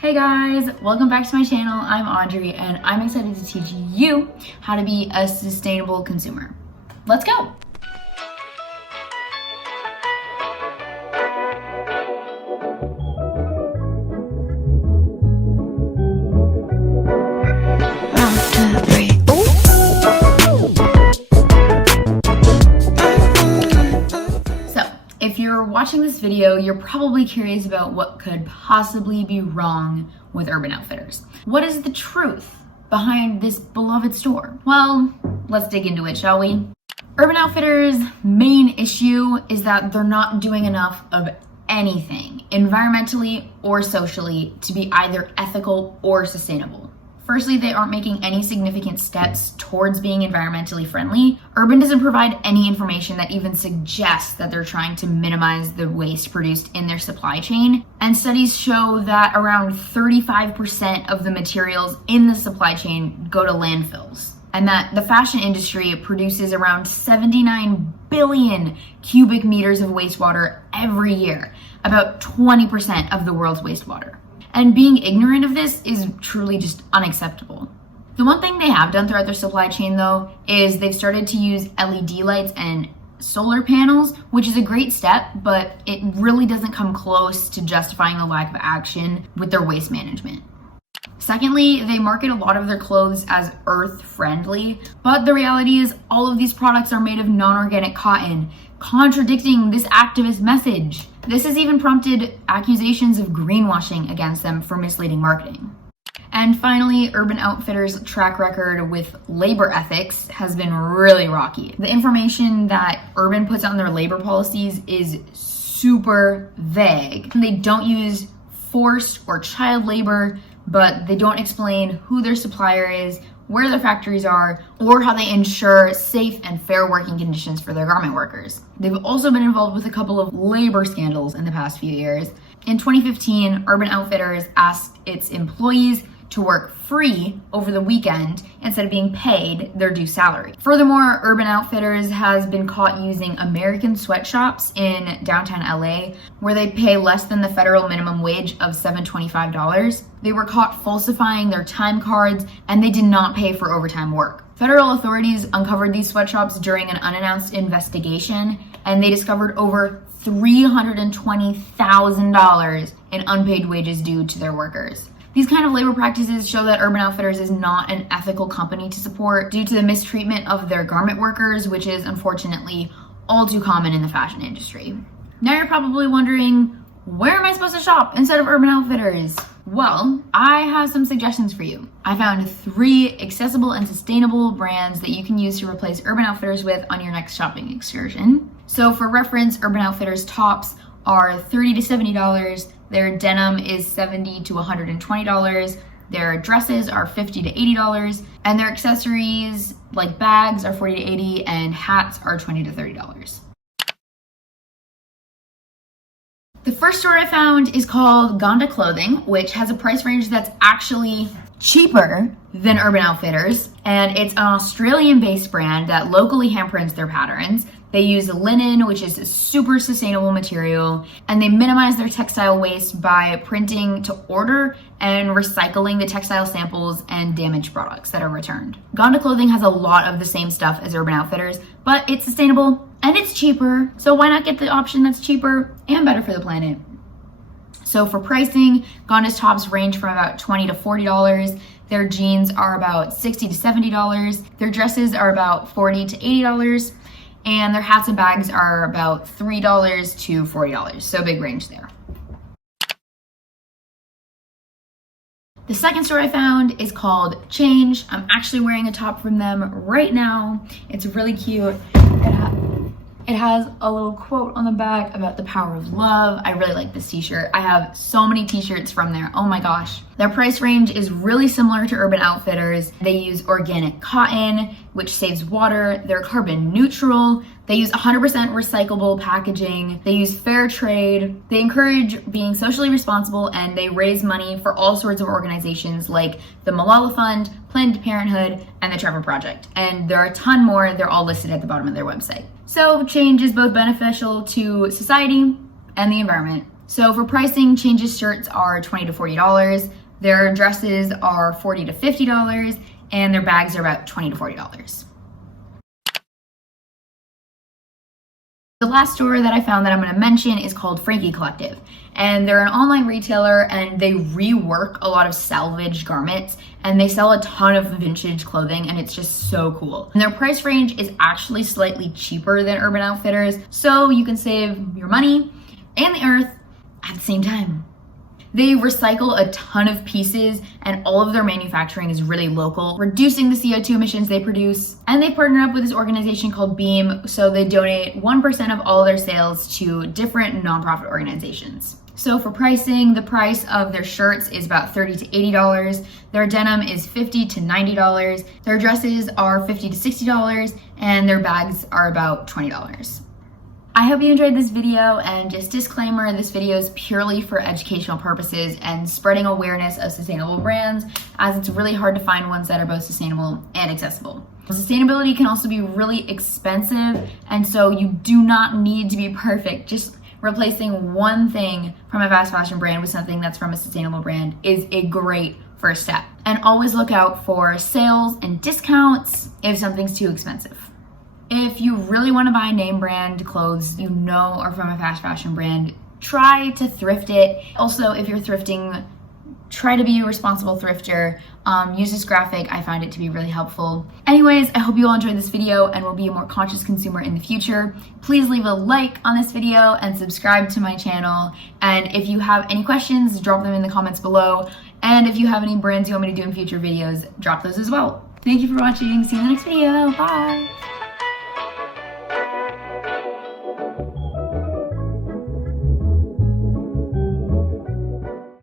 Hey guys, welcome back to my channel. I'm Audrey and I'm excited to teach you how to be a sustainable consumer. Let's go. If you're watching this video, you're probably curious about what could possibly be wrong with Urban Outfitters. What is the truth behind this beloved store? Well, let's dig into it, shall we? Urban Outfitters' main issue is that they're not doing enough of anything, environmentally or socially, to be either ethical or sustainable. Firstly, they aren't making any significant steps towards being environmentally friendly. Urban doesn't provide any information that even suggests that they're trying to minimize the waste produced in their supply chain. And studies show that around 35% of the materials in the supply chain go to landfills. And that the fashion industry produces around 79 billion cubic meters of wastewater every year, about 20% of the world's wastewater. And being ignorant of this is truly just unacceptable. The one thing they have done throughout their supply chain, though, is they've started to use LED lights and solar panels, which is a great step, but it really doesn't come close to justifying the lack of action with their waste management. Secondly, they market a lot of their clothes as earth-friendly, but the reality is all of these products are made of non-organic cotton, contradicting this activist message. This has even prompted accusations of greenwashing against them for misleading marketing. And finally, Urban Outfitters' track record with labor ethics has been really rocky. The information that Urban puts on their labor policies is super vague. They don't use forced or child labor, but they don't explain who their supplier is, where their factories are, or how they ensure safe and fair working conditions for their garment workers. They've also been involved with a couple of labor scandals in the past few years. In 2015, Urban Outfitters asked its employees to work free over the weekend instead of being paid their due salary. Furthermore, Urban Outfitters has been caught using American sweatshops in downtown LA, where they pay less than the federal minimum wage of $725. They were caught falsifying their time cards, and they did not pay for overtime work. Federal authorities uncovered these sweatshops during an unannounced investigation, and they discovered over $320,000 in unpaid wages due to their workers. These kind of labor practices show that Urban Outfitters is not an ethical company to support due to the mistreatment of their garment workers, which is unfortunately all too common in the fashion industry. Now you're probably wondering, where am I supposed to shop instead of Urban Outfitters? Well, I have some suggestions for you. I found 3 accessible and sustainable brands that you can use to replace Urban Outfitters with on your next shopping excursion. So for reference, Urban Outfitters tops are $30 to $70. Their denim is $70 to $120. Their dresses are $50 to $80. And their accessories like bags are $40 to $80 and hats are $20 to $30. The first store I found is called Gonda Clothing, which has a price range that's actually cheaper than Urban Outfitters. And it's an Australian-based brand that locally handprints their patterns. They use linen, which is a super sustainable material, and they minimize their textile waste by printing to order and recycling the textile samples and damaged products that are returned. Gonda Clothing has a lot of the same stuff as Urban Outfitters, but it's sustainable and it's cheaper, so why not get the option that's cheaper and better for the planet? So for pricing, Gonda's tops range from about $20 to $40. Their jeans are about $60 to $70. Their dresses are about $40 to $80. And their hats and bags are about $3 to $40, so big range there. The second store I found is called Change. I'm actually wearing a top from them right now. It's really cute. It has a little quote on the back about the power of love. I really like this t-shirt. I have so many t-shirts from there. Oh my gosh. Their price range is really similar to Urban Outfitters. They use organic cotton, which saves water. They're carbon neutral. They use 100% recyclable packaging. They use fair trade. They encourage being socially responsible, and they raise money for all sorts of organizations like the Malala Fund, Planned Parenthood, and the Trevor Project. And there are a ton more. They're all listed at the bottom of their website. So Change is both beneficial to society and the environment. So for pricing, Change's shirts are $20 to $40. Their dresses are $40 to $50, and their bags are about $20 to $40. The last store that I found that I'm going to mention is called Frankie Collective, and they're an online retailer and they rework a lot of salvaged garments, and they sell a ton of vintage clothing, and it's just so cool. And their price range is actually slightly cheaper than Urban Outfitters, so you can save your money and the earth at the same time. They recycle a ton of pieces, and all of their manufacturing is really local, reducing the CO2 emissions they produce. And they partner up with this organization called Beam, so they donate 1% of all their sales to different nonprofit organizations. So for pricing, the price of their shirts is about $30 to $80. Their denim is $50 to $90. Their dresses are $50 to $60, and their bags are about $20. I hope you enjoyed this video, and just disclaimer, this video is purely for educational purposes and spreading awareness of sustainable brands, as it's really hard to find ones that are both sustainable and accessible. Sustainability can also be really expensive, and so you do not need to be perfect. Just replacing one thing from a fast fashion brand with something that's from a sustainable brand is a great first step. And always look out for sales and discounts if something's too expensive. If you really want to buy name brand clothes you know are from a fast fashion brand, try to thrift it. Also, if you're thrifting, try to be a responsible thrifter. Use this graphic. I found it to be really helpful. Anyways, I hope you all enjoyed this video and will be a more conscious consumer in the future. Please leave a like on this video and subscribe to my channel. And if you have any questions, drop them in the comments below. And if you have any brands you want me to do in future videos, drop those as well. Thank you for watching. See you in the next video. Bye.